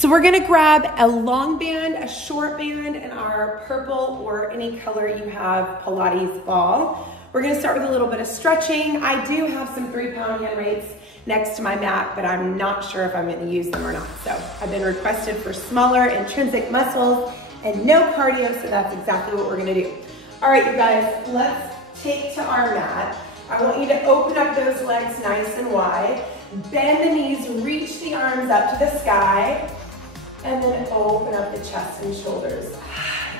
So we're gonna grab a long band, a short band, and our purple or any color you have Pilates ball. We're gonna start with a little bit of stretching. I do have some 3-pound hand weights next to my mat, but I'm not sure if I'm gonna use them or not. So I've been requested for smaller intrinsic muscles and no cardio, so that's exactly what we're gonna do. All right, you guys, let's take to our mat. I want you to open up those legs nice and wide. Bend the knees, reach the arms up to the sky, and then open up the chest and shoulders.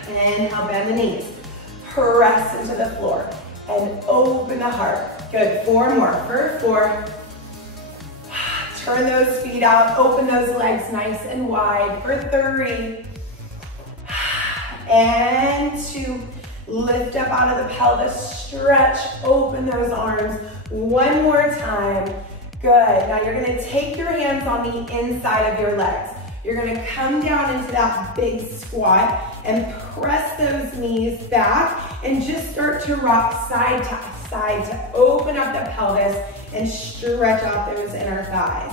Inhale, bend the knees. Press into the floor and open the heart. Good, 4 more. For 4. Turn those feet out, open those legs nice and wide. For 3. And 2. Lift up out of the pelvis, stretch, open those arms. 1 more time. Good. Now you're gonna take your hands on the inside of your legs. You're gonna come down into that big squat and press those knees back and just start to rock side to side to open up the pelvis and stretch out those inner thighs.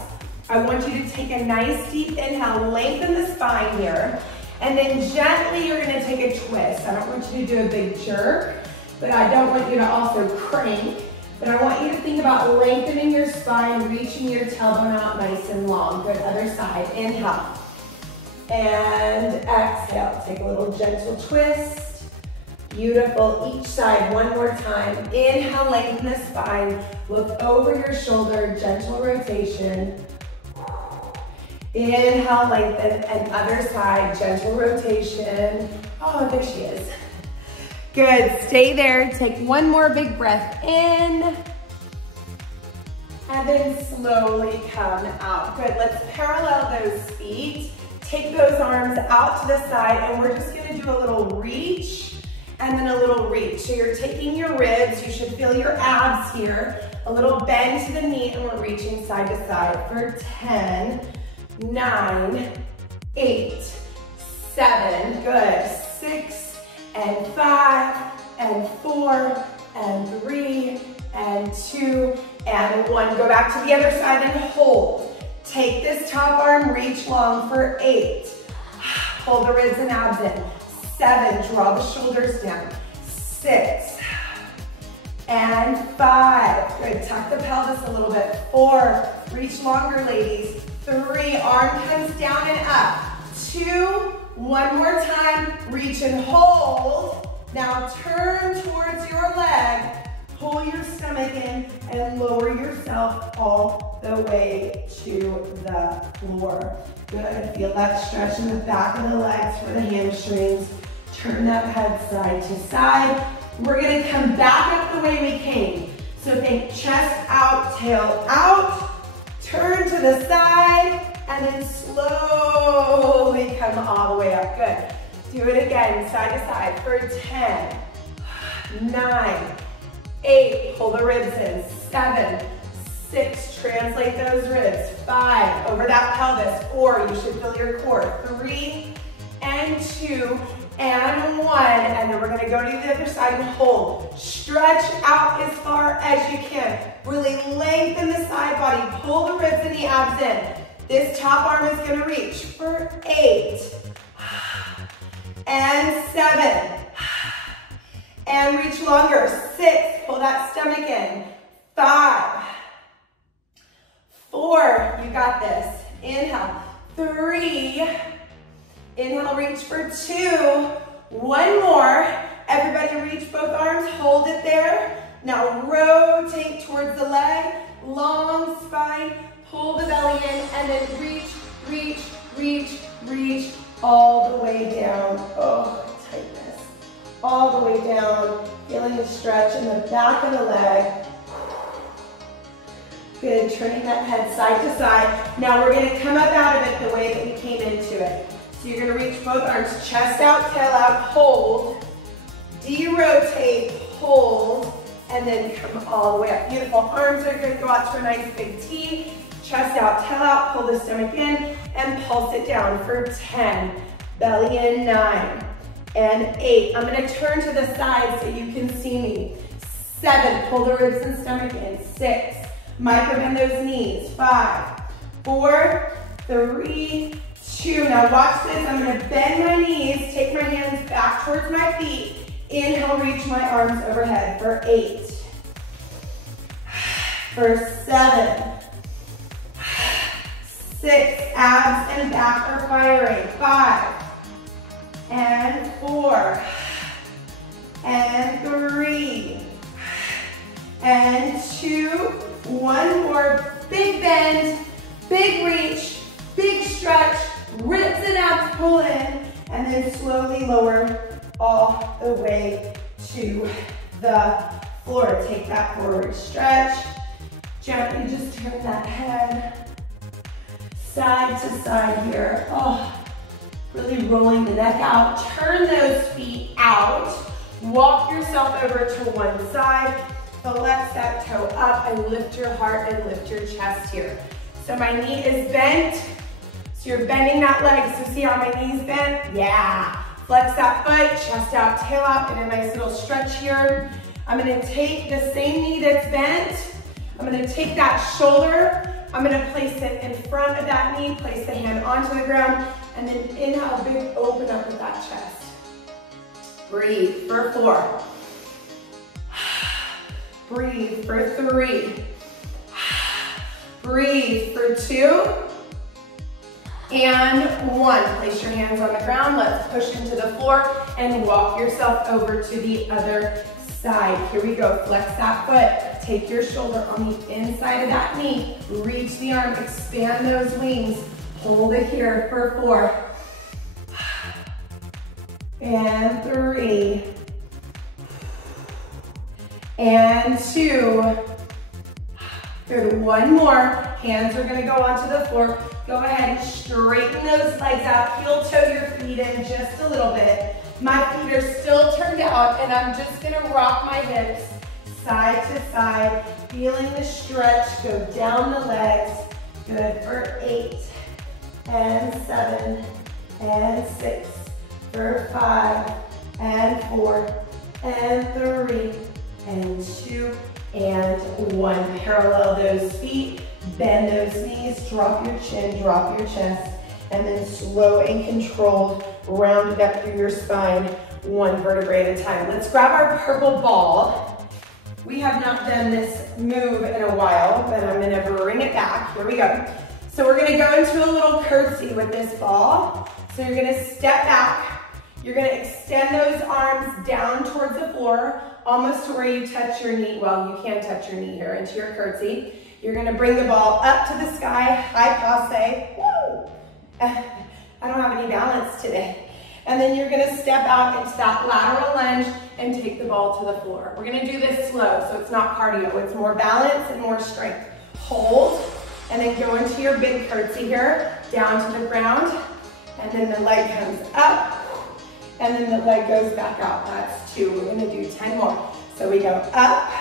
I want you to take a nice deep inhale, lengthen the spine here, and then gently you're gonna take a twist. I don't want you to do a big jerk, but I don't want you to also crank. But I want you to think about lengthening your spine, reaching your tailbone out nice and long. Good, other side. Inhale. And exhale. Take a little gentle twist. Beautiful. Each side, 1 more time. Inhale, lengthen the spine. Look over your shoulder, gentle rotation. Inhale, lengthen, and other side, gentle rotation. Oh, there she is. Good, stay there. Take 1 more big breath in. And then slowly come out. Good, let's parallel those feet. Take those arms out to the side and we're just gonna do a little reach and then a little reach. So you're taking your ribs, you should feel your abs here. A little bend to the knee and we're reaching side to side for 10, 9, 8, 7, good, 6, and 5, and 4, and 3, and 2, and 1. Go back to the other side and hold. Take this top arm, reach long for 8. Hold the ribs and abs in. 7, draw the shoulders down. 6, and 5. Good, tuck the pelvis a little bit. 4, reach longer, ladies. 3, arm comes down and up. 2, 1 more time, reach and hold. Now turn towards your leg, pull your stomach in and lower yourself all the way to the floor. Good, feel that stretch in the back of the legs for the hamstrings. Turn that head side to side. We're gonna come back up the way we came. So think chest out, tail out, turn to the side, and then slowly come all the way up. Good. Do it again, side to side for 10, 9, 8, pull the ribs in, 7, 6, translate those ribs, 5, over that pelvis, 4, you should feel your core, 3, and 2, and 1, and then we're gonna go to the other side and hold. Stretch out as far as you can. Really lengthen the side body, pull the ribs and the abs in. This top arm is gonna reach for 8, and 7, and reach longer, 6, pull that stomach in, 5, 4, you got this, inhale, 3, inhale, reach for 2, 1 more, everybody reach both arms, hold it there, now rotate towards the leg, long spine, pull the belly in, and then reach, reach, reach, reach, all the way down. Oh, tightness. All the way down, feeling the stretch in the back of the leg. Good, turning that head side to side. Now we're gonna come up out of it the way that we came into it. So you're gonna reach both arms, chest out, tail out, hold, de-rotate, hold, and then come all the way up. Beautiful, arms are gonna go out to a nice big T. Chest out, tail out, pull the stomach in, and pulse it down for 10, belly in, 9, and 8. I'm gonna turn to the side so you can see me. 7, pull the ribs and stomach in, 6, micro bend those knees, 5, 4, 3, 2. Now watch this. I'm going to bend my knees, take my hands back towards my feet. Inhale, reach my arms overhead for 8. For 7. 6. Abs and back are firing. 5. And 4. And 3. And 2. 1 more. Big bend, big reach, big stretch. Rips and abs pull in, and then slowly lower all the way to the floor. Take that forward stretch. Gently just turn that head side to side here. Oh, really rolling the neck out. Turn those feet out. Walk yourself over to one side. Flex that toe up and lift your heart and lift your chest here. So my knee is bent. So you're bending that leg. So see how my knee's bent? Yeah. Flex that foot, chest out, tail out, and a nice little stretch here. I'm gonna take the same knee that's bent. I'm gonna take that shoulder. I'm gonna place it in front of that knee, place the hand onto the ground, and then inhale, big open up with that chest. Breathe for 4. Breathe for 3. Breathe for 2. And 1. Place your hands on the ground. Let's push into the floor and walk yourself over to the other side. Here we go. Flex that foot. Take your shoulder on the inside of that knee. Reach the arm. Expand those wings. Hold it here for 4. And 3. And 2. Good. 1 more. Hands are going to go onto the floor. Go ahead and straighten those legs out. Heel toe your feet in just a little bit. My feet are still turned out, and I'm just going to rock my hips side to side, feeling the stretch go down the legs. Good for 8 and 7 and 6, for 5 and 4 and 3 and 2 and 1. Parallel those feet, bend those knees, drop your chin, drop your chest, and then slow and controlled, round it up through your spine, 1 vertebrae at a time. Let's grab our purple ball. We have not done this move in a while, but I'm gonna bring it back. Here we go. So we're gonna go into a little curtsy with this ball. So you're gonna step back. You're gonna extend those arms down towards the floor, almost to where you touch your knee. Well, you can touch your knee here into your curtsy. You're gonna bring the ball up to the sky, high passe. Woo! I don't have any balance today. And then you're gonna step out into that lateral lunge and take the ball to the floor. We're gonna do this slow, so it's not cardio. It's more balance and more strength. Hold, and then go into your big curtsy here, down to the ground, and then the leg comes up, and then the leg goes back out. That's 2. We're gonna do 10 more. So we go up,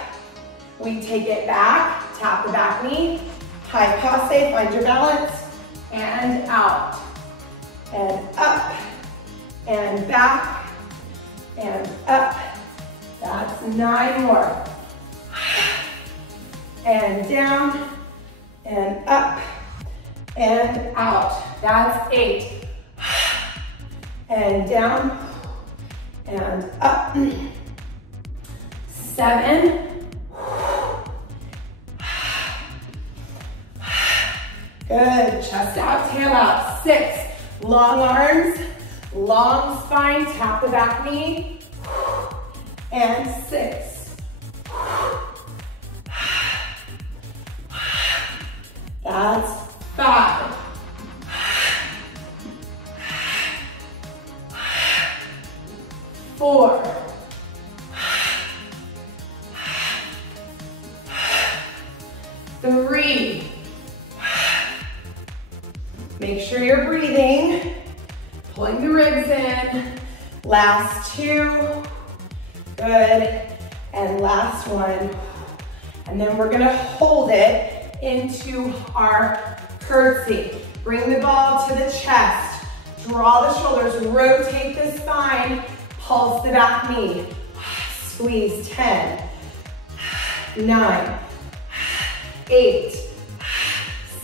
we take it back, tap the back knee, high passe, find your balance, and out, and up, and back, and up. That's 9 more. And down, and up, and out. That's 8. And down, and up. 7. Good, chest out, tail out. 6, long arms, long spine, tap the back knee. And 6. That's 5. 4. 3. Make sure you're breathing, pulling the ribs in. Last 2. Good. And last 1. And then we're gonna hold it into our curtsy. Bring the ball to the chest. Draw the shoulders, rotate the spine, pulse the back knee. Squeeze. 10, 9, 8,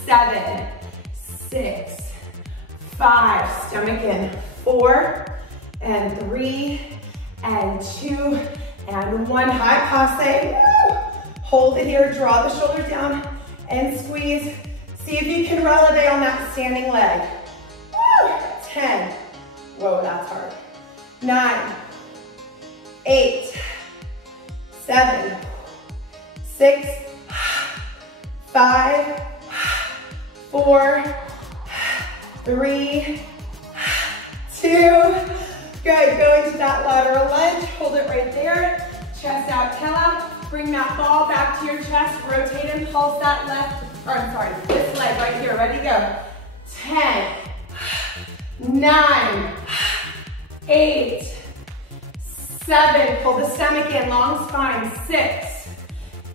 7, 6, 5, stomach in, 4, and 3, and 2, and 1. High passe. Woo. Hold it here, draw the shoulders down, and squeeze. See if you can releve on that standing leg. Woo. 10. Whoa, that's hard. 9, 8, 7, 6, 5, 4, 3, 2. Good, go into that lateral lunge. Hold it right there. Chest out, tail out. Bring that ball back to your chest. Rotate and pulse that this leg right here. Ready, go. 10, 9, 8, 7. Pull the stomach in, long spine. 6,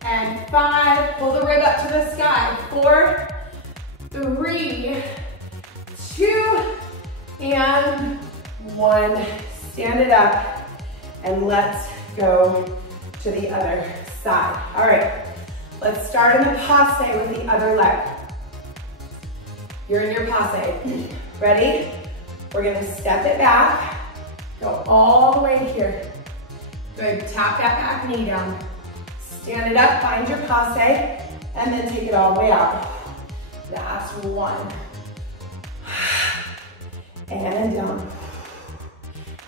and 5. Pull the rib up to the sky. 4, 3, 2, and 1. Stand it up, and let's go to the other side. All right, let's start in the passe with the other leg. You're in your passe. Ready? We're gonna step it back, go all the way here. Good, tap that back knee down. Stand it up, find your passe, and then take it all the way out. That's 1. And down.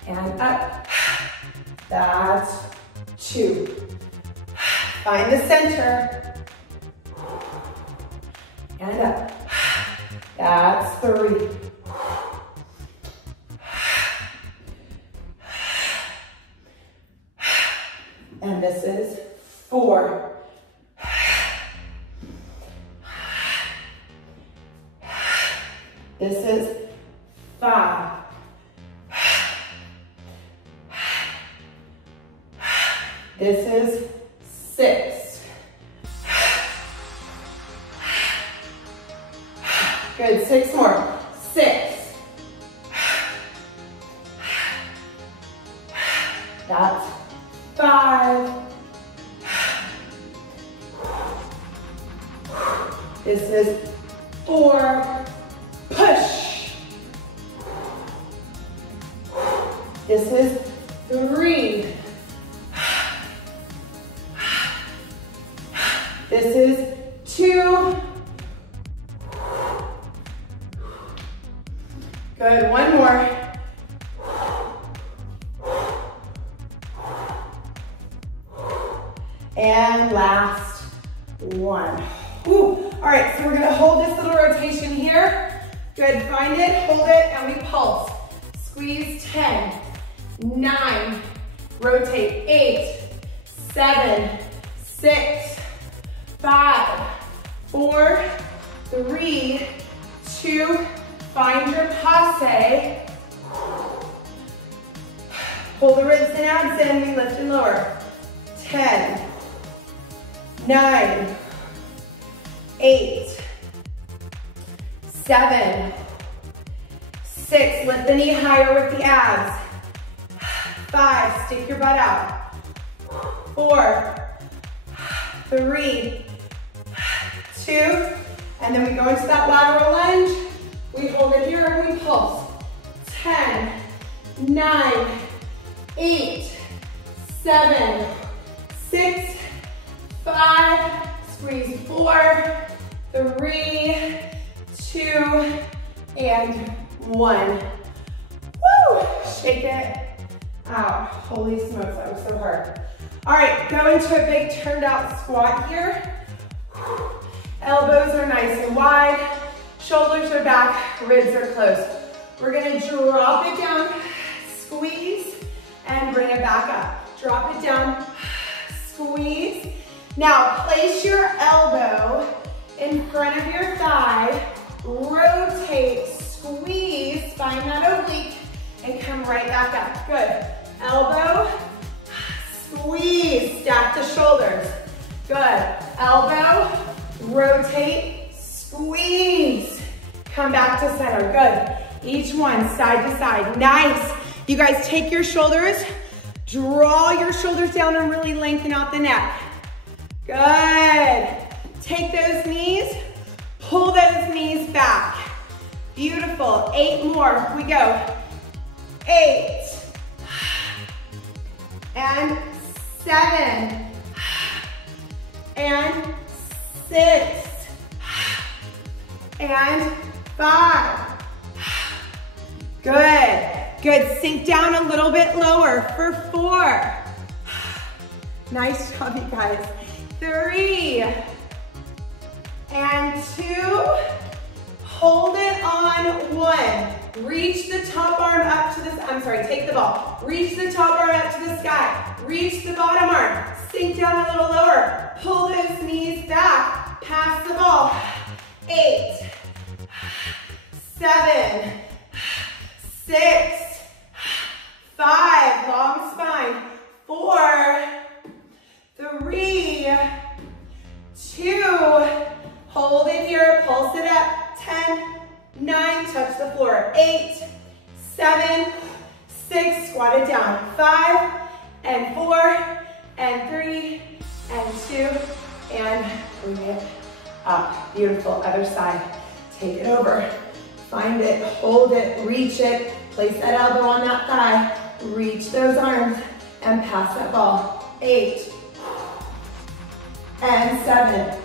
And up. That's 2. Find the center. And up. That's 3. And this is 4. This is 5. This is 6. Good, 6 more. 6. That's 5. This is 4. Push. This is 3. This is 2. Good, 1 more. And last 1. Whew. All right, so we're gonna hold this little rotation here. Good, find it, hold it, and we pulse. Squeeze 10, 9, rotate 8, 7, 6, 5, 4, 3, 2, find your passe. Pull the ribs and abs in, we lift and lower. 10, 9, 8, 7, 6, lift the knee higher with the abs. 5, stick your butt out. 4, 3, 2, and then we go into that lateral lunge. We hold it here and we pulse. 10, 9, 8, 7, 6, 5, squeeze 4, 3, 2, and 1. Woo! Shake it out. Holy smokes, that was so hard. All right, go into a big turned out squat here. Elbows are nice and wide. Shoulders are back, ribs are closed. We're gonna drop it down, squeeze, and bring it back up. Drop it down, squeeze. Now, place your elbow in front of your thigh, rotate, squeeze, find that oblique, and come right back up. Good. Elbow, squeeze, stack the shoulders. Good. Elbow, rotate, squeeze. Come back to center. Good. Each one, side to side. Nice. You guys take your shoulders, draw your shoulders down and really lengthen out the neck. Good. Take those knees, pull those knees back. Beautiful, 8 more, we go. 8, and 7, and 6, and 5. Good, good. Sink down a little bit lower for 4. Nice job, you guys. 3, and 2. Hold it on 1. Reach the top arm up to the, I'm sorry, take the ball. Reach the top arm up to the sky. Reach the bottom arm. Sink down a little lower. Pull those knees back. Pass the ball. 8, 7, 6, 5, long spine. 4, 3, 2, hold it here, pulse it up. 10, 9, touch the floor. 8, 7, 6, squat it down. 5, and 4, and 3, and 2, and bring it up. Beautiful, other side. Take it over. Find it, hold it, reach it. Place that elbow on that thigh. Reach those arms and pass that ball. 8, and 7,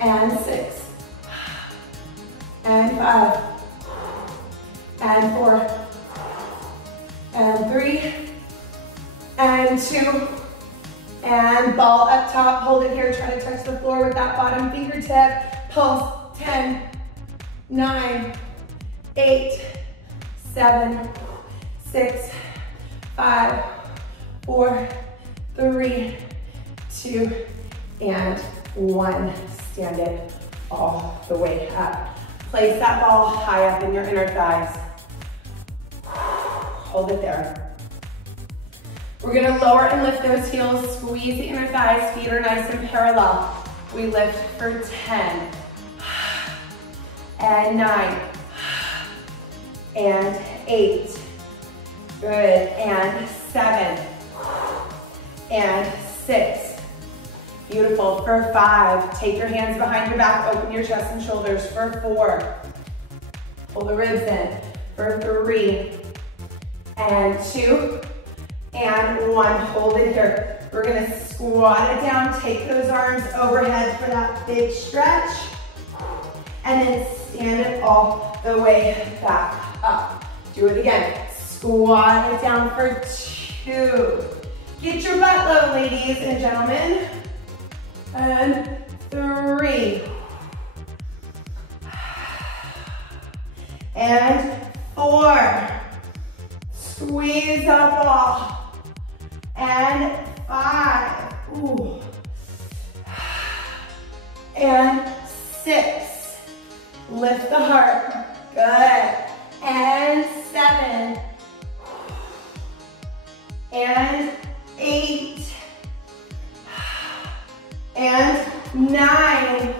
and 6, and 5, and 4, and 3, and 2, and ball up top. Hold it here, try to touch the floor with that bottom fingertip. Pulse. 10, 9, 8, 7, 6, 5, 4, 3, 2, and 1. Stand it all the way up. Place that ball high up in your inner thighs. Hold it there. We're gonna lower and lift those heels, squeeze the inner thighs, feet are nice and parallel. We lift for 10, and 9, and 8, good, and 7, and 6, beautiful, for 5, take your hands behind your back, open your chest and shoulders, for 4, pull the ribs in, for 3, and 2, and 1, hold it here. We're gonna squat it down, take those arms overhead for that big stretch, and then stand it all the way back up. Do it again. Squat it down for 2. Get your butt low, ladies and gentlemen. And 3. And 4. Squeeze up ball. And 5. Ooh. And 6. Lift the heart. Good. And 7. And 8. And 9.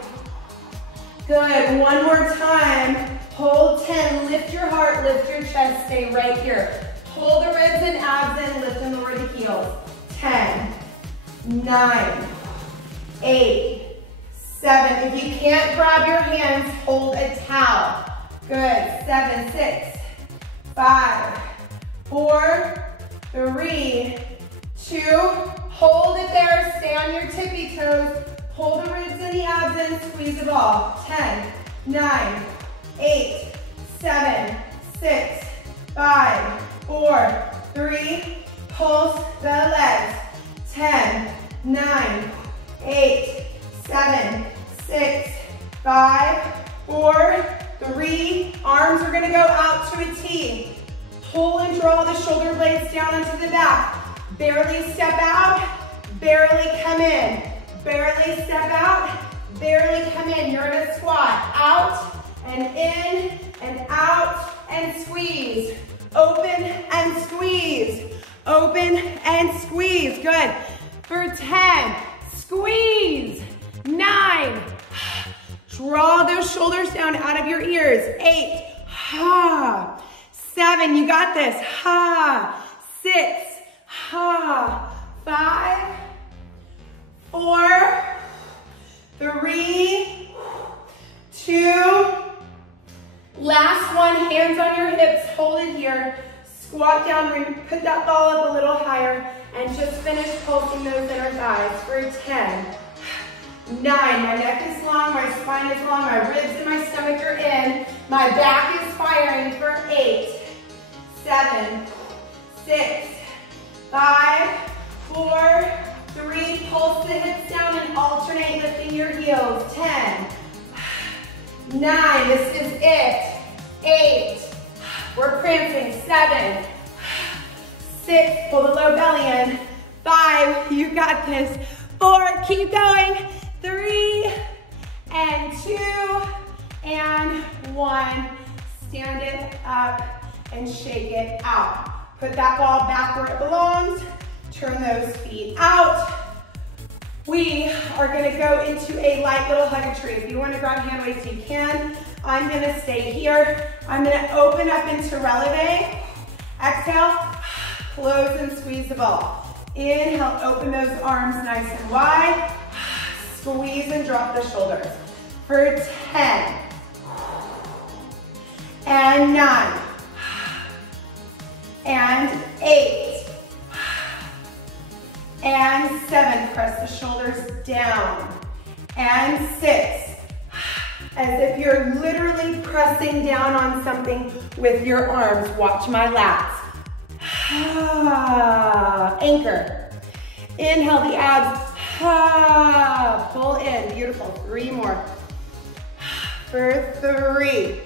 Good. One more time. Hold 10. Lift your heart, lift your chest. Stay right here. Pull the ribs and abs in, lift and lower the heels. 10, 9, 8, 7. If you can't grab your hands, hold a towel. Good. 7, 6, 5, 4, 3, 2. Hold it there. Stay on your tippy toes. Pull the ribs and the abs in. Squeeze the ball. 10, 9, 8, 7, 6, 5, 4, 3. Pulse the legs. 10, 9, 8, 7, 6, 5, 4, 3. Arms are going to go out to a T. Pull and draw the shoulder blades down into the back. Barely step out, barely come in. Barely step out, barely come in. You're in a squat. Out and in and out and squeeze. Open and squeeze. Open and squeeze. Good. For 10, squeeze. 9, draw those shoulders down out of your ears. 8, 7, you got this. 6, 5, 4, 3, 2, Last one, hands on your hips, hold it here. Squat down, put that ball up a little higher, and just finish pulsing those inner thighs for 10, 9, my neck is long, my spine is long, my ribs and my stomach are in, my back is firing for 8, 7, 6, 5, 4, 3, pulse the hips down and alternate lifting your heels, 10, 9, this is it, 8, we're prancing, 7, 6, pull the low belly in, 5, you got this, 4, keep going, 3, and 2, and 1, stand it up and shake it out. Put that ball back where it belongs, turn those feet out. We are gonna go into a light little huggetry. If you wanna grab hand weights, you can. I'm gonna stay here. I'm gonna open up into releve. Exhale, close and squeeze the ball. Inhale, open those arms nice and wide. Squeeze and drop the shoulders. For 10, and 9, and 8, and 7, press the shoulders down, and 6, as if you're literally pressing down on something with your arms. Watch my lats. Anchor. Inhale the abs. Pull in. Beautiful. 3 more. For 3.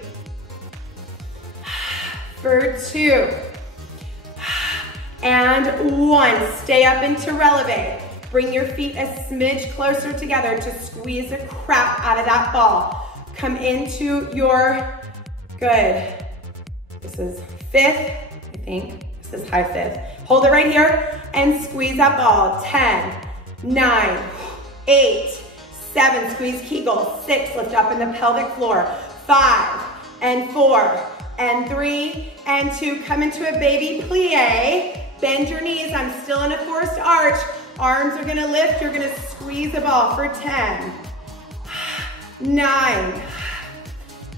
For 2. And 1. Stay up into releve. Bring your feet a smidge closer together to squeeze the crap out of that ball. Come into your, good. This is 5th, I think. This is high 5th. Hold it right here and squeeze that ball. 10, 9, 8, 7, squeeze Kegel. 6, lift up in the pelvic floor. 5, and 4, and 3, and 2. Come into a baby plie. Bend your knees. I'm still in a forced arch. Arms are gonna lift. You're gonna squeeze the ball for 10, 9,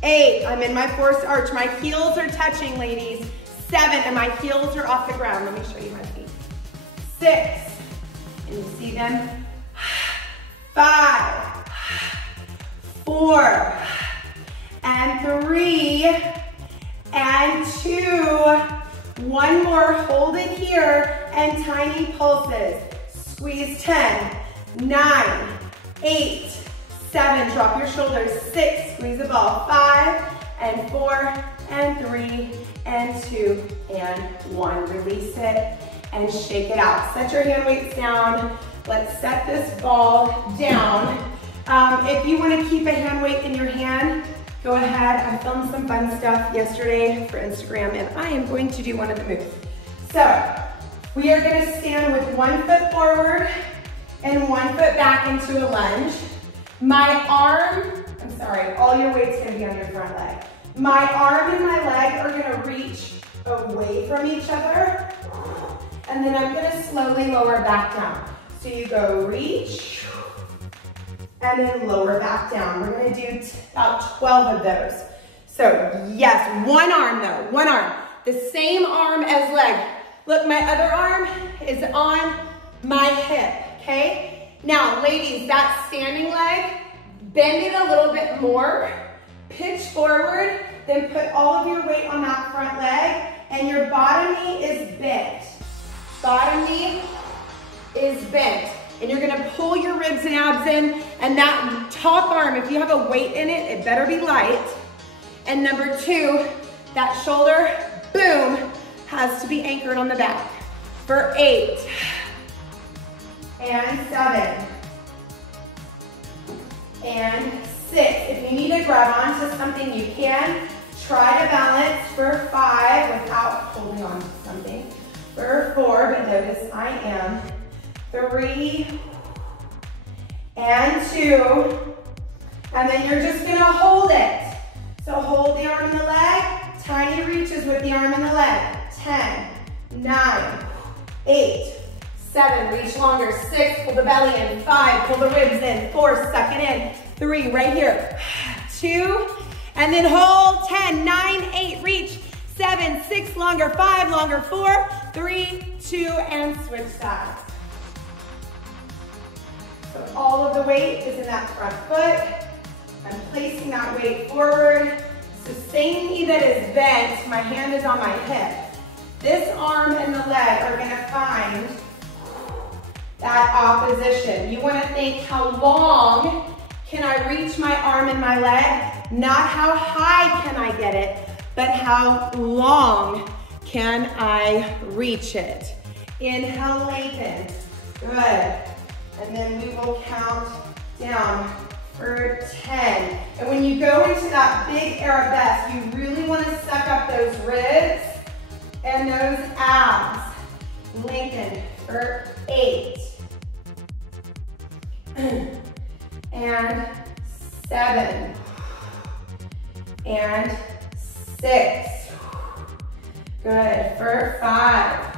8. I'm in my forced arch. My heels are touching, ladies. 7, and my heels are off the ground. Let me show you my feet. 6, and you see them. 5, 4, and 3, and 2. 1 more, hold it here, and tiny pulses. Squeeze 10, 9, 8, 7, drop your shoulders. 6, squeeze the ball. 5, and 4, and 3, and 2, and 1. Release it and shake it out. Set your hand weights down. Let's set this ball down. If you want to keep a hand weight in your hand, go ahead. I filmed some fun stuff yesterday for Instagram, and I am going to do one of the moves. So we are going to stand with 1 foot forward and 1 foot back into a lunge. My arm, I'm sorry, all your weight's going to be on your front leg. My arm and my leg are going to reach away from each other, and then I'm going to slowly lower back down. So you go reach, and then lower back down. We're gonna do about 12 of those. So yes, 1 arm though, 1 arm. The same arm as leg. Look, my other arm is on my hip, okay? Now ladies, that standing leg, bend it a little bit more, pitch forward, then put all of your weight on that front leg, and your bottom knee is bent. Bottom knee is bent. And you're gonna pull your ribs and abs in, and that top arm, if you have a weight in it, it better be light. And number 2, that shoulder, boom, has to be anchored on the back. For 8, and 7, and 6. If you need to grab onto something, you can. Try to balance for 5 without holding on to something. For 4, but notice I am. 3, and 2, and then you're just gonna hold it. So hold the arm and the leg, tiny reaches with the arm and the leg. 10, 9, 8, 7, reach longer. 6, pull the belly in. 5, pull the ribs in. 4, suck it in. 3, right here. 2, And then hold, 10, 9, 8, reach, 7, 6 longer, 5 longer, 4, 3, 2, and switch sides. So all of the weight is in that front foot. I'm placing that weight forward. So same knee that is bent, my hand is on my hip. This arm and the leg are gonna find that opposition. You wanna think, how long can I reach my arm and my leg? Not how high can I get it, but how long can I reach it? Inhale, lengthen. Good. And then we will count down for 10. And when you go into that big arabesque, you really want to suck up those ribs and those abs. Lengthen for 8. And 7. And 6. Good. For 5.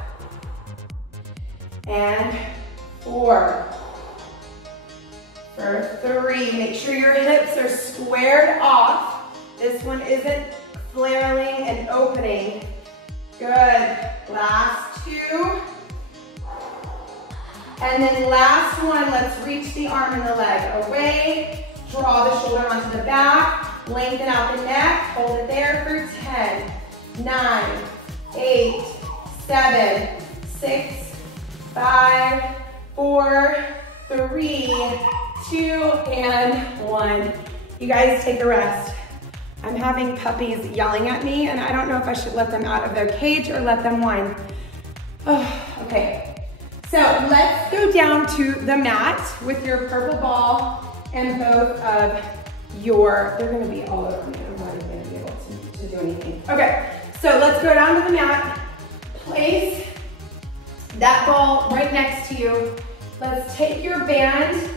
And 4. For 3, make sure your hips are squared off. This one isn't flailing and opening. Good. Last 2. And then last one, let's reach the arm and the leg away. Draw the shoulder onto the back. Lengthen out the neck. Hold it there for 10, 9, 8, 7, 6, 5, 4, 3, 2, and 1. You guys take a rest. I'm having puppies yelling at me, and I don't know if I should let them out of their cage or let them whine. Oh, okay, so let's go down to the mat with your purple ball and both of your, they're gonna be all over me. I'm not even gonna be able to do anything. Okay, so let's go down to the mat. Place that ball right next to you. Let's take your band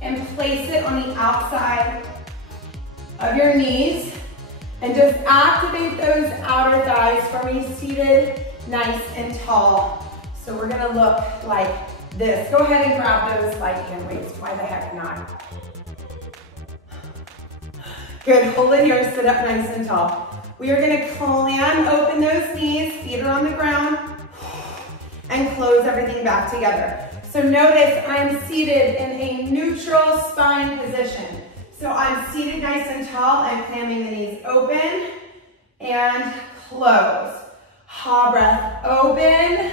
and place it on the outside of your knees and just activate those outer thighs for me, seated nice and tall. So we're gonna look like this. Go ahead and grab those like hand weights. Why the heck not? Good, hold in here, sit up nice and tall. We are gonna clam open those knees, feet are on the ground, and close everything back together. So notice I'm seated in a neutral spine position. So I'm seated nice and tall. I'm clamming the knees open and close. Ha breath, open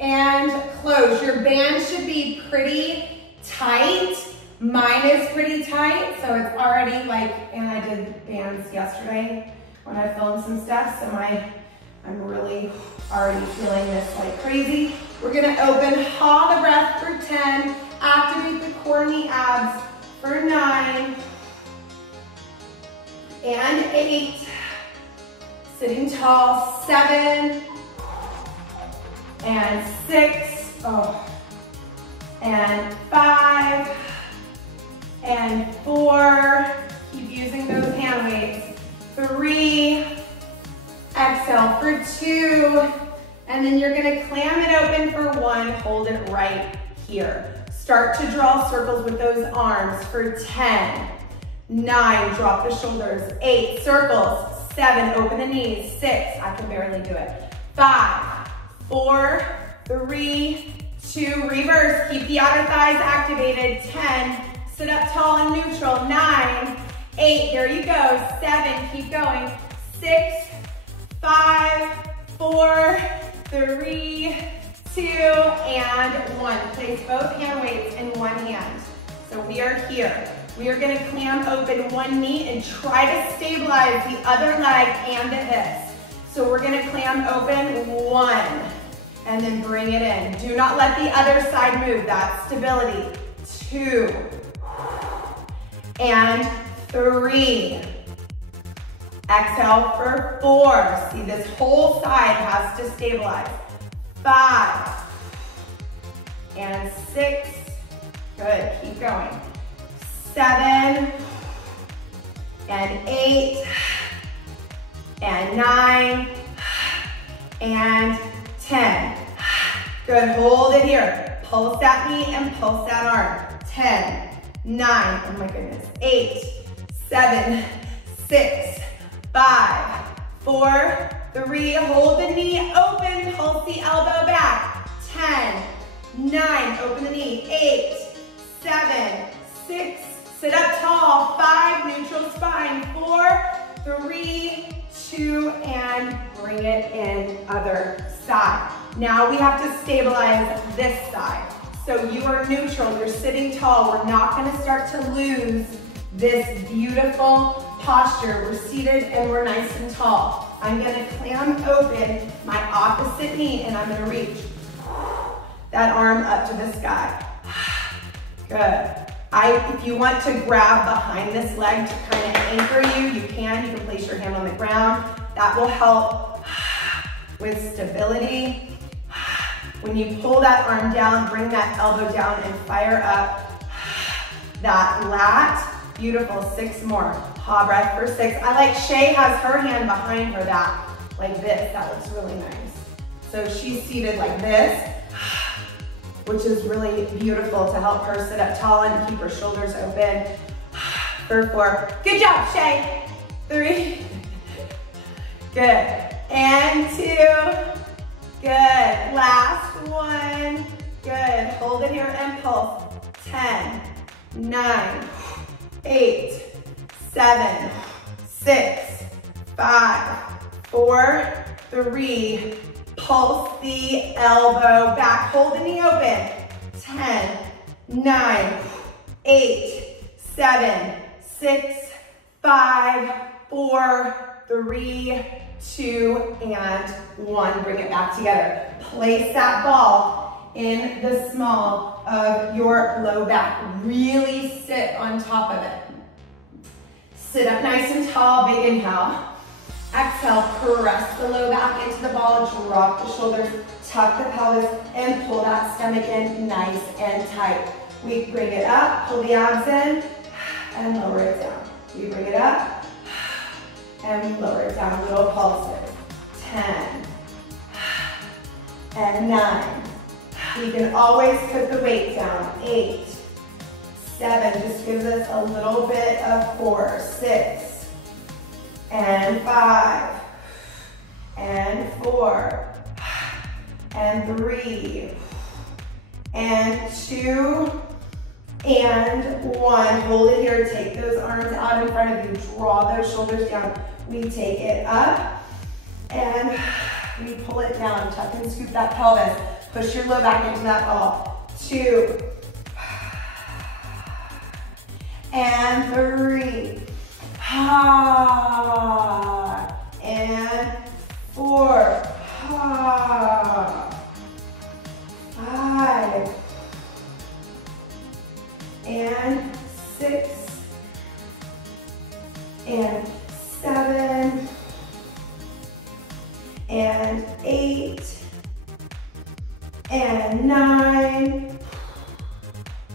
and close. Your band should be pretty tight. Mine is pretty tight, so it's already like, and I did bands yesterday when I filmed some stuff, so I'm really already feeling this like crazy. We're gonna open, ha the breath for 10, activate the core and the abs for 9, and 8, sitting tall, 7, and 6, and 5, and 4, keep using those hand weights, 3, exhale for 2, and then you're gonna clam it open for 1, hold it right here. Start to draw circles with those arms for 10, 9, drop the shoulders, 8, circles, 7, open the knees, 6, I can barely do it, 5, 4, 3, 2, reverse, keep the outer thighs activated, 10, sit up tall and neutral, 9, 8, there you go, 7, keep going, 6, 5, 4, 3, 2, and 1. Place both hand weights in one hand. So we are here. We are gonna clam open one knee and try to stabilize the other leg and the hips. So we're gonna clam open 1, and then bring it in. Do not let the other side move, that's stability. 2, and 3. Exhale for 4. See, this whole side has to stabilize. 5, and 6. Good, keep going. 7, and 8, and 9, and 10. Good, hold it here. Pulse that knee and pulse that arm. 10, 9, oh my goodness, 8, 7, 6, 5, 4, 3, hold the knee open, pulse the elbow back. 10, 9, open the knee. 8, 7, 6, sit up tall. 5, neutral spine. 4, 3, 2, and bring it in other side. Now we have to stabilize this side. So you are neutral, you're sitting tall. We're not gonna start to lose this beautiful posture. We're seated and we're nice and tall. I'm gonna clam open my opposite knee and I'm gonna reach that arm up to the sky. Good. If you want to grab behind this leg to kind of anchor you, you can place your hand on the ground. That will help with stability. When you pull that arm down, bring that elbow down and fire up that lat. Beautiful, 6 more. Ha breath for 6. I like Shay has her hand behind her like this. That looks really nice. So she's seated like this, which is really beautiful to help her sit up tall and keep her shoulders open. For 4. Good job, Shay. 3. Good. And 2. Good. Last one. Good. Hold it here and pulse. 10, 9, 8, 7, 6, 5, 4, 3. Pulse the elbow back. Hold the knee open. 10, 9, 8, 7, 6, 5, 4, 3, 2, and 1. Bring it back together. Place that ball in the small of your low back. Really sit on top of it. Sit up nice and tall, big inhale. Exhale, press the low back into the ball, drop the shoulders, tuck the pelvis, and pull that stomach in nice and tight. We bring it up, pull the abs in, and lower it down. We bring it up, and lower it down, little pulses. 10, and 9. We can always put the weight down. 8, 7, just gives us a little bit of 4, 6, and 5, and 4, and 3, and 2, and 1. Hold it here, take those arms out in front of you, draw those shoulders down. We take it up, and we pull it down, tuck and scoop that pelvis. Push your low back into that ball. 2, and 3, and 4, 5, and 6, and 7, and 8, and 9.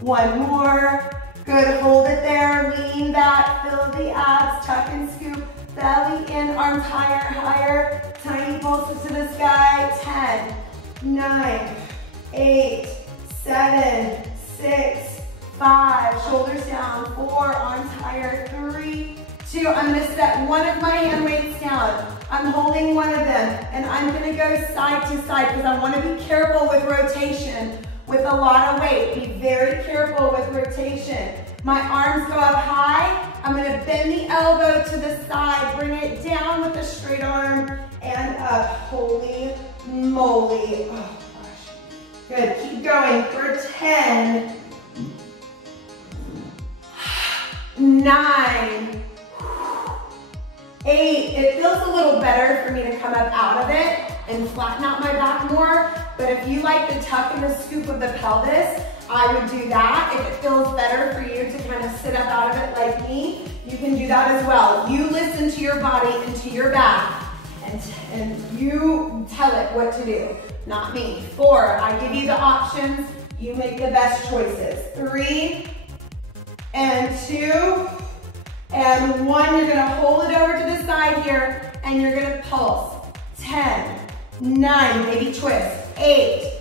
1 more. Good, hold it there, lean back, fill the abs, tuck and scoop, belly in, arms higher, higher, tiny pulses to the sky. 10, 9, 8, 7, 6, 5, shoulders down, 4, arms higher, 3, 2, I'm gonna set one of my hand weights down. I'm holding one of them, and I'm gonna go side to side because I wanna be careful with rotation. With a lot of weight, be very careful with rotation. My arms go up high. I'm gonna bend the elbow to the side, bring it down with a straight arm and up. Holy moly. Oh gosh. Good, keep going for 10, 9, 8. It feels a little better for me to come up out of it and flatten out my back more. But if you like the tuck and the scoop of the pelvis, I would do that. If it feels better for you to kind of sit up out of it like me, you can do that as well. You listen to your body and to your back, and you tell it what to do, not me. 4, I give you the options. You make the best choices. 3, and 2, and 1. You're gonna hold it over to the side here, and you're gonna pulse. 10, 9, baby twist. 8,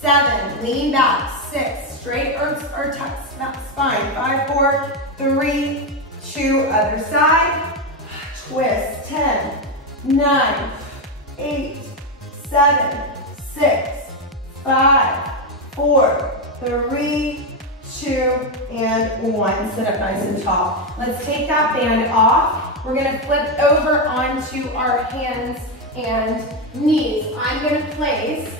7, lean back. 6, straight or tuck spine. 5, 4, 3, 2, other side. twist. 10, 9, 8, 7, 6, 5, 4, 3, 2, and 1. Sit up nice and tall. Let's take that band off. We're gonna flip over onto our hands and knees. I'm gonna place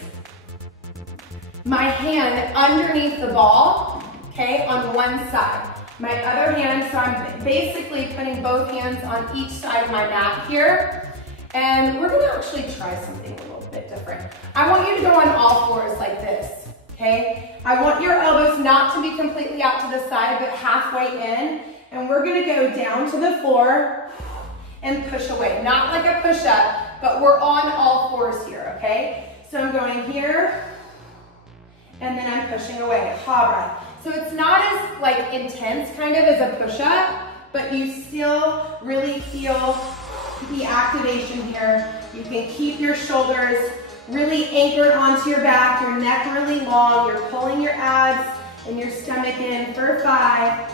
my hand underneath the ball, okay, on one side. My other hand, so I'm basically putting both hands on each side of my mat here. And we're gonna actually try something a little bit different. I want you to go on all fours like this, okay? I want your elbows not to be completely out to the side, but halfway in. And we're gonna go down to the floor and push away. Not like a push-up, but we're on all fours here, okay? So I'm going here, and then I'm pushing away, ha breath. So it's not as like intense kind of as a push-up, but you still really feel the activation here. You can keep your shoulders really anchored onto your back, your neck really long. You're pulling your abs and your stomach in for 5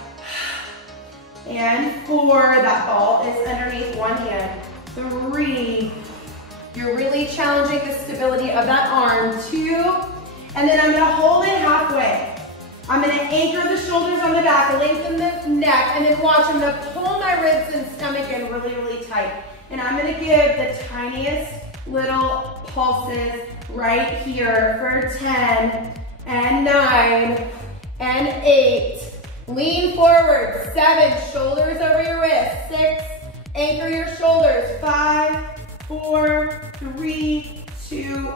and 4. That ball is underneath one hand. 3. You're really challenging the stability of that arm. 2. And then I'm gonna hold it halfway. I'm gonna anchor the shoulders on the back, lengthen the neck, and then watch, I'm gonna pull my ribs and stomach in really, really tight. And I'm gonna give the tiniest little pulses right here for 10 and 9 and 8. Lean forward. 7, shoulders over your wrist. 6, anchor your shoulders. 5, 4, 3, 2,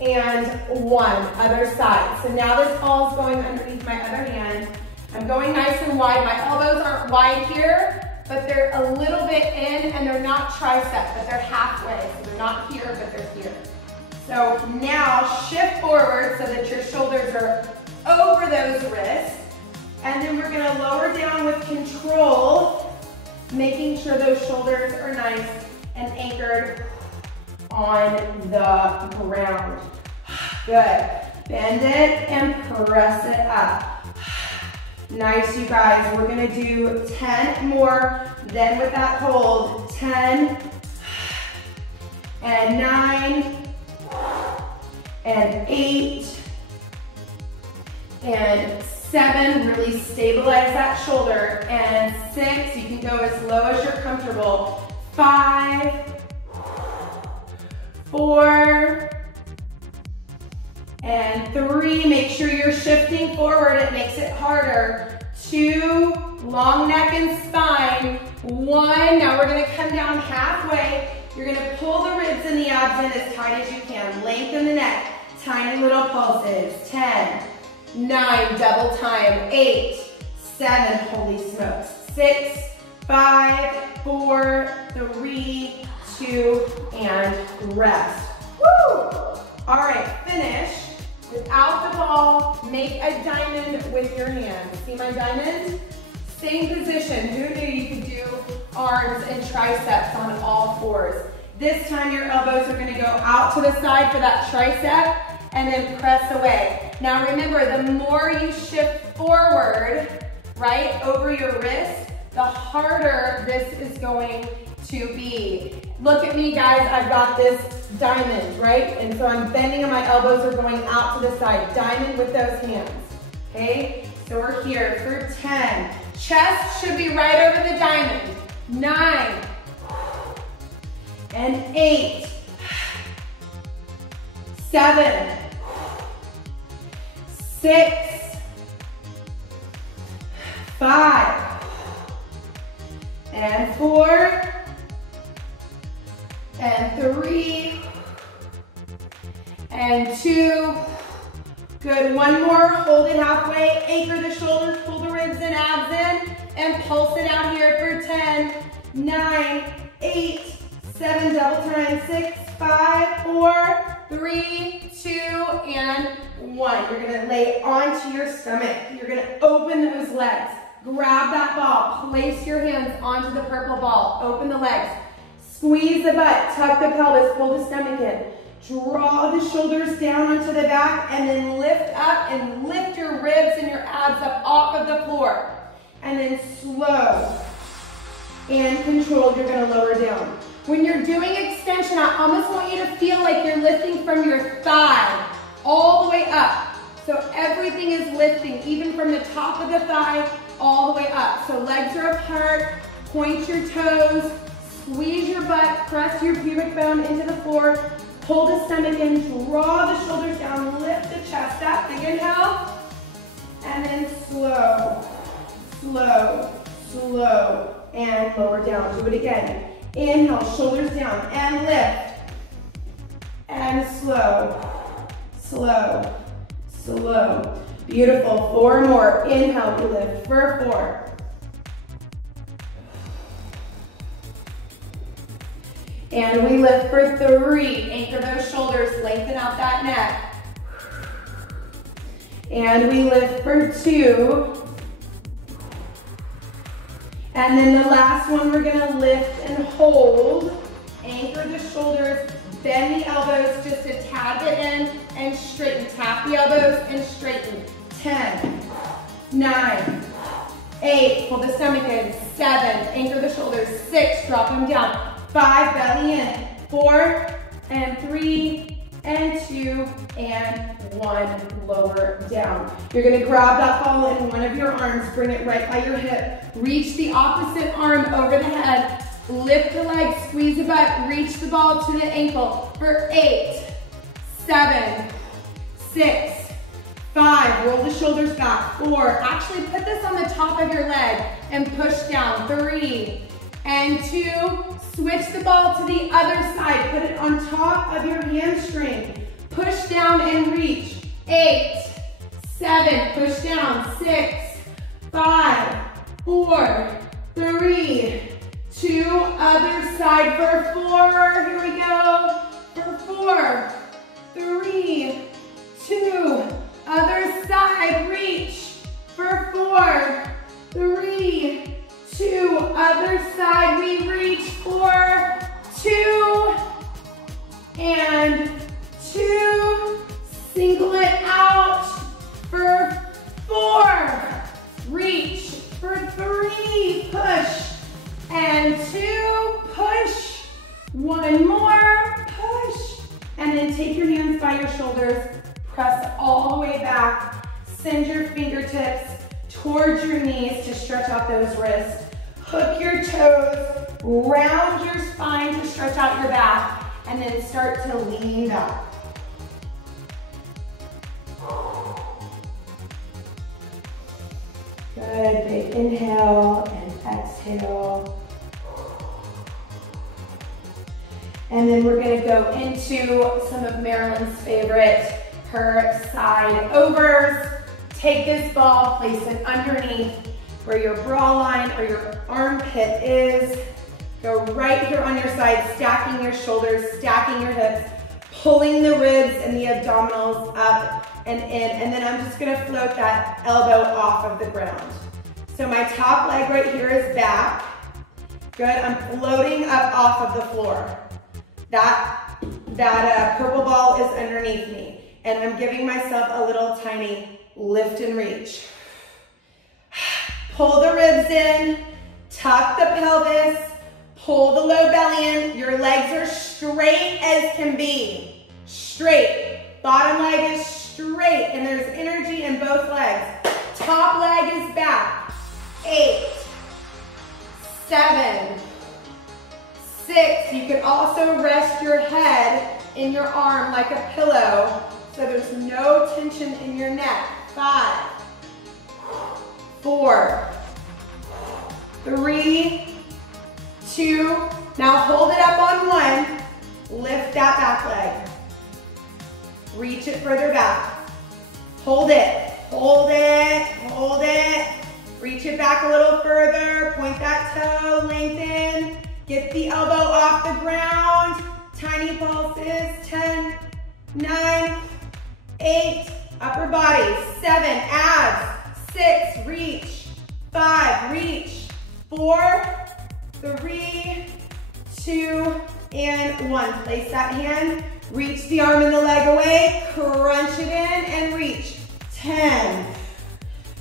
and 1. Other side. So now this ball is going underneath my other hand. I'm going nice and wide. My elbows aren't wide here, but they're a little bit in, and they're not tricep, but they're halfway. So they're not here, but they're here. So now shift forward so that your shoulders are over those wrists. And then we're gonna lower down with control, making sure those shoulders are nice and anchored on the ground. Good. Bend it and press it up. Nice, you guys. We're gonna do 10 more. Then with that hold, 10 and 9 and 8 and 7. Really stabilize that shoulder. And 6. You can go as low as you're comfortable. 5, 4, and 3. Make sure you're shifting forward. It makes it harder. 2, long neck and spine. 1, now we're gonna come down halfway. You're gonna pull the ribs and the abs in as tight as you can. Lengthen the neck, tiny little pulses. 10, 9, double time. 8, 7, holy smokes. 6, 5, 4, 3, 2, and rest. Woo! All right, finish. Without the ball, make a diamond with your hands. See my diamond? Same position. Who knew you could do arms and triceps on all fours? This time your elbows are gonna go out to the side for that tricep and then press away. Now remember, the more you shift forward, right, over your wrist, the harder this is going to be. Look at me, guys. I've got this diamond, right? And so I'm bending and my elbows are going out to the side. Diamond with those hands, okay? So we're here for 10. Chest should be right over the diamond. 9 and 8, 7, 6, 5, and 4, and 3, and 2. Good, one more, hold it halfway, anchor the shoulders, pull the ribs and abs in, and pulse it out here for 10, 9, 8, 7, double time, 6, 5, 4, 3, 2, and 1. You're gonna lay onto your stomach. You're gonna open those legs. Grab that ball, place your hands onto the purple ball, open the legs. Squeeze the butt, tuck the pelvis, pull the stomach in. Draw the shoulders down onto the back and then lift up and lift your ribs and your abs up off of the floor. And then slow, and controlled, you're gonna lower down. When you're doing extension, I almost want you to feel like you're lifting from your thigh all the way up. So everything is lifting, even from the top of the thigh all the way up. So legs are apart, point your toes, squeeze your butt, press your pubic bone into the floor, pull the stomach in, draw the shoulders down, lift the chest up, big inhale, and then slow, slow, slow, and lower down. Do it again. Inhale, shoulders down, and lift, and slow, slow, slow. Beautiful, 4 more. Inhale, we lift for 4. And we lift for 3. Anchor those shoulders, lengthen out that neck. And we lift for 2. And then the last one, we're gonna lift and hold. Anchor the shoulders, bend the elbows just a tad bit in, and straighten. Tap the elbows and straighten. 10, 9, 8, pull the stomach in. 7, anchor the shoulders. 6, drop them down. 5, belly in. 4, and 3, and 2, and 1, lower down. You're gonna grab that ball in one of your arms, bring it right by your hip. Reach the opposite arm over the head. Lift the leg, squeeze the butt, reach the ball to the ankle for 8, 7, 6, 5, roll the shoulders back. 4, actually put this on the top of your leg and push down. 3, and 2, switch the ball to the other side. Put it on top of your hamstring. Push down and reach. 8, 7, push down. 6, 5, 4, 3, 2, other side for 4. Here we go. For 4, 3, 2, other side, reach. For 4, 3, 2, other side, we reach. 4, 2, and 2, single it out. For 4, reach. For 3, push. And 2, push. 1 more, push. And then take your hands by your shoulders, press all the way back. Send your fingertips towards your knees to stretch out those wrists. Hook your toes, round your spine to stretch out your back, and then start to lean back. Good, big inhale and exhale. And then we're gonna go into some of Marilyn's favorite, her side overs. Take this ball, place it underneath where your bra line or your armpit is. Go right here on your side, stacking your shoulders, stacking your hips, pulling the ribs and the abdominals up and in, and then I'm just gonna float that elbow off of the ground. So my top leg right here is back. Good, I'm floating up off of the floor. That purple ball is underneath me, and I'm giving myself a little tiny lift and reach. Pull the ribs in, tuck the pelvis, pull the low belly in. Your legs are straight as can be. Straight. Bottom leg is straight, and there's energy in both legs. Top leg is back. 8, 7, 6. You can also rest your head in your arm like a pillow, so there's no tension in your neck. 5, 4, 3, 2. Now hold it up on 1. Lift that back leg. Reach it further back. Hold it, hold it, hold it. Reach it back a little further. Point that toe, lengthen. Get the elbow off the ground. Tiny pulses. 10, 9, 8. Upper body. 7, abs. 6, reach. 5, reach. 4, 3, 2, and 1. Place that hand. Reach the arm and the leg away. Crunch it in and reach. 10.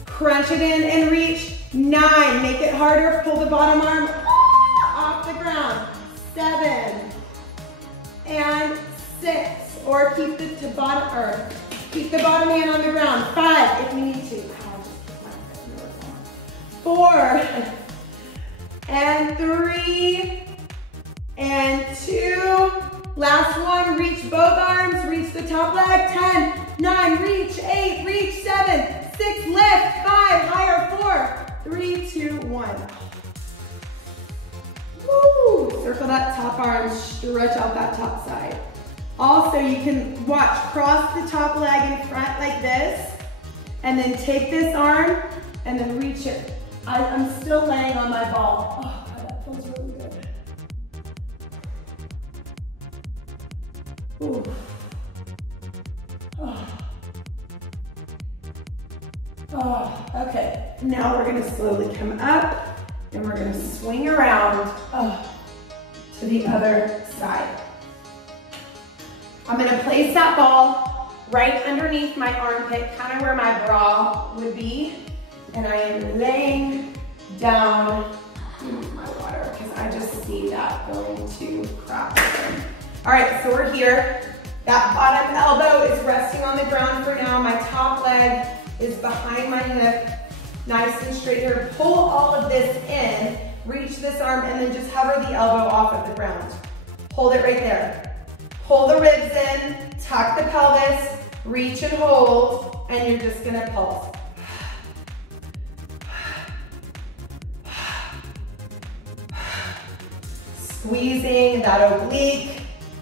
Crunch it in and reach. 9. Make it harder. Pull the bottom arm 7, and 6. Or keep the bottom hand on the ground. 5 if you need to. 4, and 3, and 2. Last one, reach both arms, reach the top leg. 10, 9, reach. 8, reach. 7, 6, lift. 5, higher. 4, 3, 2, 1. Woo! Circle that top arm, stretch out that top side. Also, you can watch, cross the top leg in front like this, and then take this arm, and then reach it. I'm still laying on my ball. Oh, God, that feels really good. Ooh. Oh. Oh, okay. Now we're gonna slowly come up, and we're gonna swing around to the other side. I'm gonna place that ball right underneath my armpit, kind of where my bra would be, and I am laying down my water because I just see that going to crap. All right, so we're here. That bottom elbow is resting on the ground for now. My top leg is behind my hip, nice and straight here. Pull all of this in, reach this arm, and then just hover the elbow off of the ground. Hold it right there. Pull the ribs in, tuck the pelvis, reach and hold, and you're just gonna pulse. Squeezing that oblique,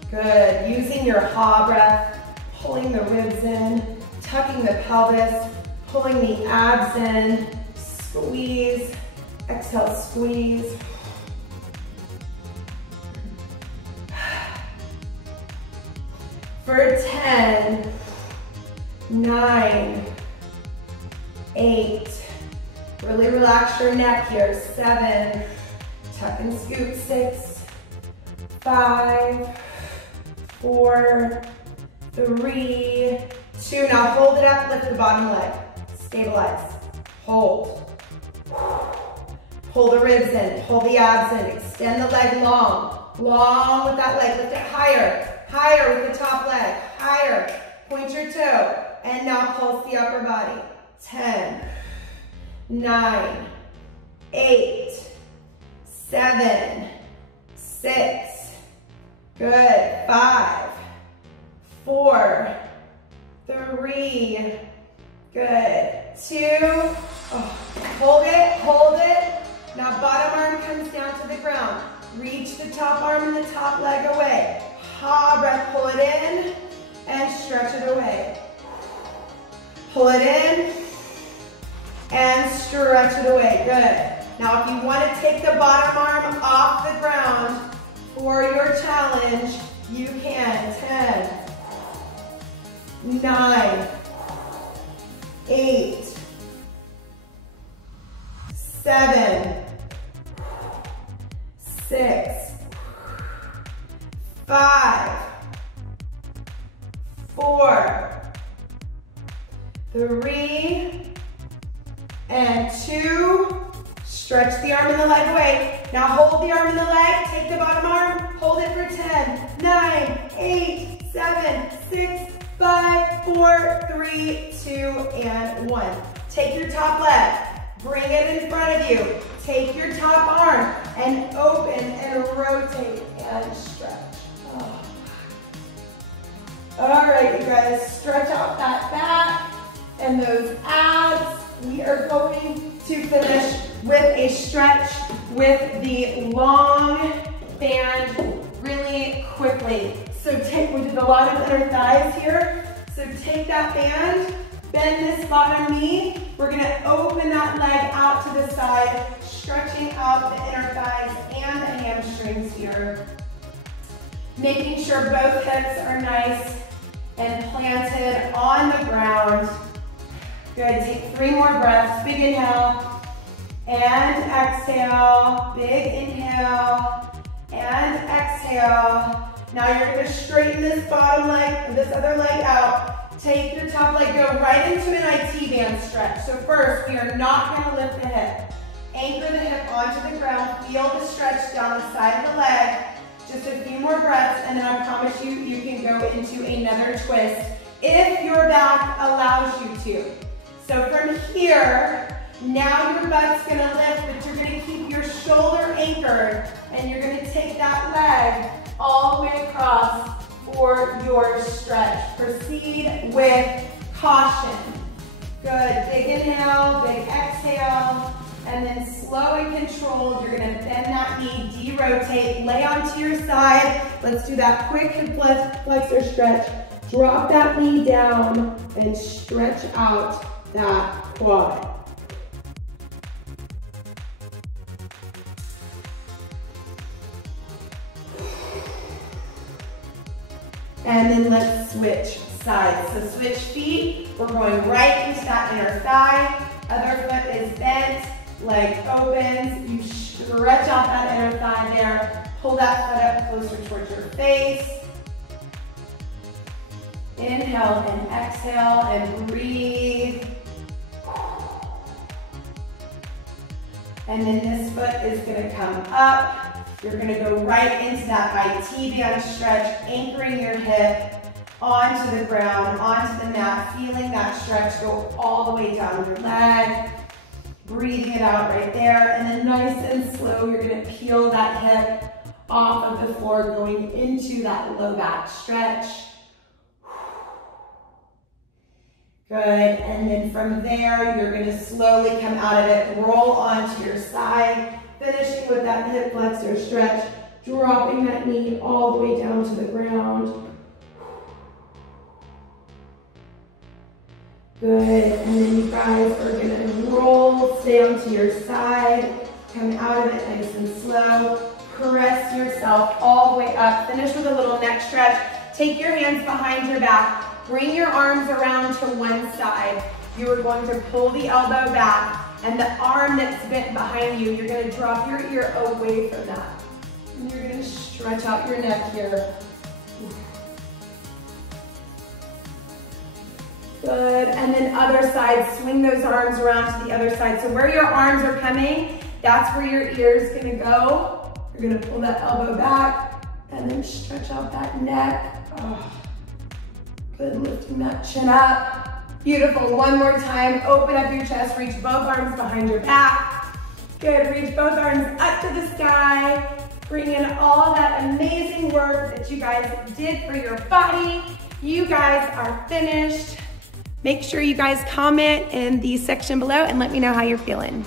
good. Using your ha breath, pulling the ribs in, tucking the pelvis, pulling the abs in, squeeze, exhale, squeeze. For 10, 9, 8, really relax your neck here. 7, tuck and scoop. 6, 5, 4, 3, 2. Now hold it up, lift the bottom leg. Stabilize, hold. Pull the ribs in, pull the abs in, extend the leg long. Long with that leg, lift it higher. Higher with the top leg, higher. Point your toe, and now pulse the upper body. 10, 9, 8, 7, 6, good. 5, 4, 3, good. 2, hold it. Now bottom arm comes down to the ground. Reach the top arm and the top leg away. Ha, breath, pull it in and stretch it away. Pull it in and stretch it away, good. Now if you want to take the bottom arm off the ground for your challenge, you can. 10, 9, 8, 7, 6, 5, 4, 3, and 2. Stretch the arm and the leg away. Now hold the arm and the leg, take the bottom arm, hold it for 10, 9, 8, 7, 6, 5, 4, 3, 2, and 1. Take your top leg, bring it in front of you. Take your top arm and open and rotate and stretch. Oh. All right, you guys, stretch out that back and those abs. We are going to finish with a stretch with the long band really quickly. So we did a lot of inner thighs here. So take that band, bend this bottom knee. We're gonna open that leg out to the side, stretching out the inner thighs and the hamstrings here. Making sure both hips are nice and planted on the ground. Good, take 3 more breaths. Big inhale and exhale. Big inhale and exhale. Now you're gonna straighten this bottom leg, this other leg out. Take your top leg, go right into an IT band stretch. So first, we are not gonna lift the hip. Anchor the hip onto the ground. Feel the stretch down the side of the leg. Just a few more breaths, and then I promise you, you can go into another twist if your back allows you to. So from here, now your butt's gonna lift, but you're gonna keep your shoulder anchored, and you're gonna take that leg all the way across for your stretch. Proceed with caution. Good, big inhale, big exhale, and then slow and controlled, you're gonna bend that knee, de-rotate, lay onto your side. Let's do that quick hip flexor stretch. Drop that knee down and stretch out that quad. And then let's switch sides. So switch feet, we're going right into that inner thigh. Other foot is bent, leg opens. You stretch out that inner thigh there. Pull that foot up closer towards your face. Inhale and exhale and breathe. And then this foot is gonna come up. You're gonna go right into that IT band stretch, anchoring your hip onto the ground, onto the mat, feeling that stretch go all the way down your leg. Breathing it out right there. And then nice and slow, you're gonna peel that hip off of the floor, going into that low back stretch. Good, and then from there, you're gonna slowly come out of it, roll onto your side, finishing with that hip flexor stretch, dropping that knee all the way down to the ground. Good, and then you guys are gonna roll, stay onto your side, come out of it nice and slow, press yourself all the way up, finish with a little neck stretch, take your hands behind your back, bring your arms around to one side. You are going to pull the elbow back, and the arm that's bent behind you, you're gonna drop your ear away from that. And you're gonna stretch out your neck here. Good, and then other side, swing those arms around to the other side. So where your arms are coming, that's where your ear is gonna go. You're gonna pull that elbow back, and then stretch out that neck. Oh. Good, lifting that chin up. Beautiful, one more time. Open up your chest, reach both arms behind your back. Good, reach both arms up to the sky. Bring in all that amazing work that you guys did for your body. You guys are finished. Make sure you guys comment in the section below and let me know how you're feeling.